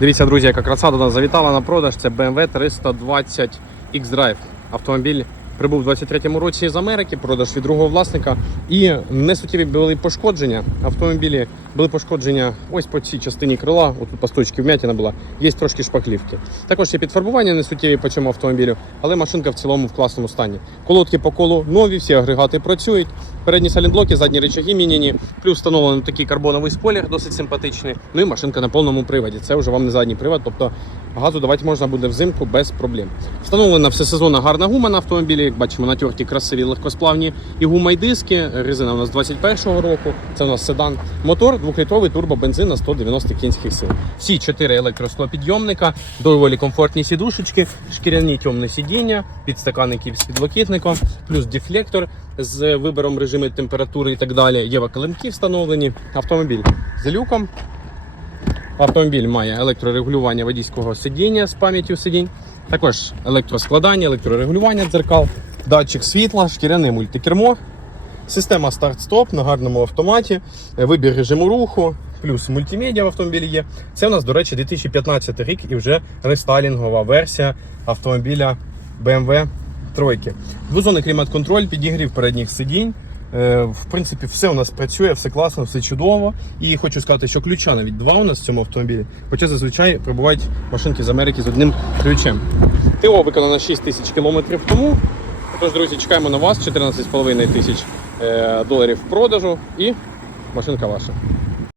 Дивіться, друзі, яка краса до нас завітала на продаж. Це BMW 320 X-Drive. Автомобіль прибув у 23-му році з Америки, продаж від другого власника. І несуттєві були пошкодження. Автомобілі були пошкодження ось по цій частині крила. Отут по сточці вмятина була. Є трошки шпаклівки. Також є підфарбування несуттєві по цьому автомобілю, але машинка в цілому в класному стані. Колодки по колу нові, всі агрегати працюють. Передні салінблоки, задні речаги міняні, плюс встановлений такий карбоновий спойлер, досить симпатичний. Ну і машинка на повному приводі. Це вже вам не задній привод, тобто газу давати можна буде взимку без проблем. Встановлена всесезонна гарна гума на автомобілі. Як бачимо, натерті красиві легкосплавні і гума і диски. Резина у нас 21-го року. Це у нас седан. Мотор 2-літровий турбобензин на 190 кінських сил. Всі чотири електросклопідйомника, доволі комфортні сідушечки, шкіряні темні сидіння, підстаканники з підлокітником, плюс дефлектор з вибором режиму температури і так далі. Є вакуумки встановлені. Автомобіль з люком. Автомобіль має електрорегулювання водійського сидіння з пам'яттю сидінь, також електроскладання, електрорегулювання дзеркал, датчик світла, шкіряне мультикермо, система старт-стоп на гарному автоматі, е, вибір режиму руху, плюс мультимедіа в автомобілі є. Це у нас, до речі, 2015 рік і вже рестайлінгова версія автомобіля BMW тройки. Двозонний клімат-контроль, підігрів передніх сидінь. Е, В принципі, все у нас працює, все класно, все чудово. І хочу сказати, що ключа навіть два у нас в цьому автомобілі. Хоча зазвичай прибувають машинки з Америки з одним ключем. ТО виконано 6 тисяч кілометрів тому. Тож, друзі, чекаємо на вас 14,5 тисяч доларів в продажу і машинка ваша.